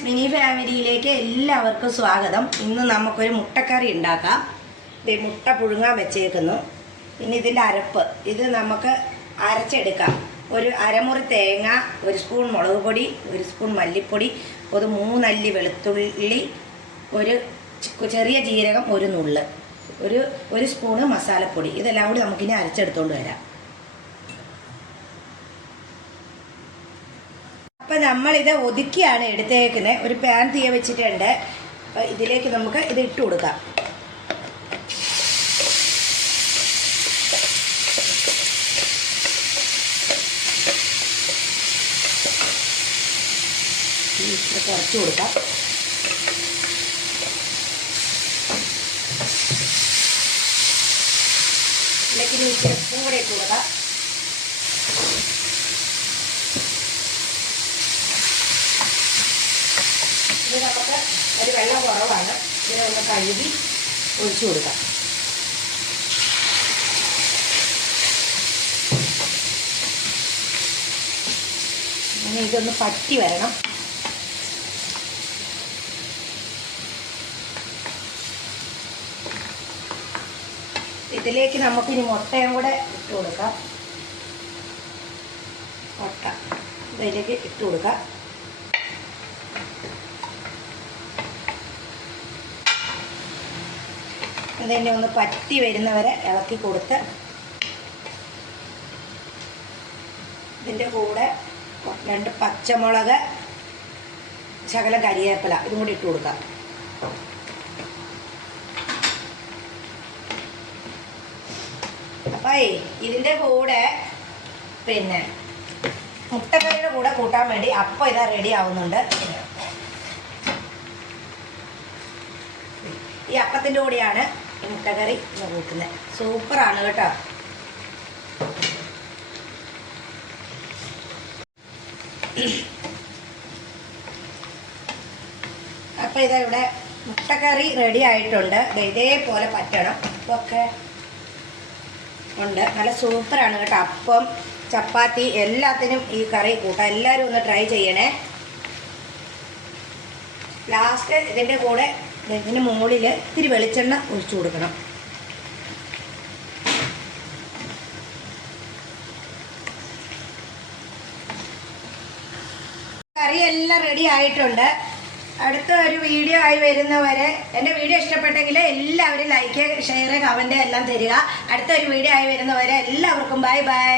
Friends, mini ഫാമിലിയിലേക്ക് എല്ലാവർക്കും സ്വാഗതം. ഇന്ന് നമുക്കൊരു മുട്ടക്കറി ഉണ്ടാക്കാം. മുട്ട പുഴുങ്ങാൻ വെച്ചേക്കുന്നു. പിന്നെ ഇതിൻ്റെ അരപ്പ് ഇത് നമുക്ക് അരച്ചെടുക്കാം. ഒരു അരമുറി തേങ്ങ, ഒരു സ്പൂൺ മുളക് പൊടി, ഒരു സ്പൂൺ മല്ലിപ്പൊടി, ഒരു 3 അല്ലി വെളുത്തുള്ളി, ഒരു ചെറിയ ജീരകം, ഒരു നുള്ള്, ഒരു സ്പൂണ് മസാലപ്പൊടി. ഇതെല്ലാം കൂടി നമുക്കിനി അരച്ചെടുത്തുകൊണ്ട് വരാം. അപ്പം നമ്മളിത് ഒതുക്കിയാണ് എടുത്തേക്കുന്നത്. ഒരു പാൻ തീയ വെച്ചിട്ടുണ്ട്. അപ്പോൾ ഇതിലേക്ക് നമുക്ക് ഇത് ഇട്ട് കൊടുക്കാം. കുറച്ച് കൊടുക്കാം. ഇതിലേക്ക് ഇച്ചിരി ഉപ്പും കൂടെ ഇട്ട് കൊടുക്കാം. ഇത് നമുക്ക് ഒരു വെള്ളം കുറവാണ്. ഇതിനെ ഒന്ന് കഴുകി ഒഴിച്ചു കൊടുക്കാം. അങ്ങനെ ഇതൊന്ന് പറ്റി വരണം. ഇതിലേക്ക് നമുക്കിനി മുട്ടയും കൂടെ ഇട്ട് കൊടുക്കാം. മുട്ട ഇതിലേക്ക് ഇട്ട് കൊടുക്കാം. ഇതിനെ ഒന്ന് പറ്റി വരുന്നവരെ ഇളക്കി കൊടുത്ത് ഇതിൻ്റെ കൂടെ 2 പച്ചമുളക്, ശകലം കരിവേപ്പില ഇതും കൂടി ഇട്ട് കൊടുക്കാം. അപ്പം ഇതിൻ്റെ കൂടെ പിന്നെ മുട്ടക്കറിയുടെ കൂടെ കൂട്ടാൻ വേണ്ടി അപ്പം ഇതാ റെഡി ആവുന്നുണ്ട്. ഈ അപ്പത്തിൻ്റെ കൂടെയാണ് ഈ മുട്ടക്കറി കൂട്ടുന്നത്. സൂപ്പറാണ് കേട്ടോ. അപ്പം ഇതാ ഇവിടെ മുട്ടക്കറി റെഡി ആയിട്ടുണ്ട്. ഇതേപോലെ പറ്റണം. ഒക്കെ ഉണ്ട്. നല്ല സൂപ്പറാണ് കേട്ടോ. അപ്പം, ചപ്പാത്തി എല്ലാത്തിനും ഈ കറി കൂട്ടാം. എല്ലാവരും ഒന്ന് ട്രൈ ചെയ്യണേ. ലാസ്റ്റ് ഇതിൻ്റെ കൂടെ ഇതിന് മുകളിൽ ഇത്തിരി വെളിച്ചെണ്ണ ഒഴിച്ചു കൊടുക്കണം. കറിയെല്ലാം റെഡി ആയിട്ടുണ്ട്. അടുത്ത ഒരു വീഡിയോ ആയി വരുന്നവരെ എൻ്റെ വീഡിയോ ഇഷ്ടപ്പെട്ടെങ്കിൽ എല്ലാവരും ലൈക്ക്, ഷെയർ, കമൻറ്റ് എല്ലാം തരിക. അടുത്ത ഒരു വീഡിയോ ആയി വരുന്നവരെ എല്ലാവർക്കും ബൈ ബൈ.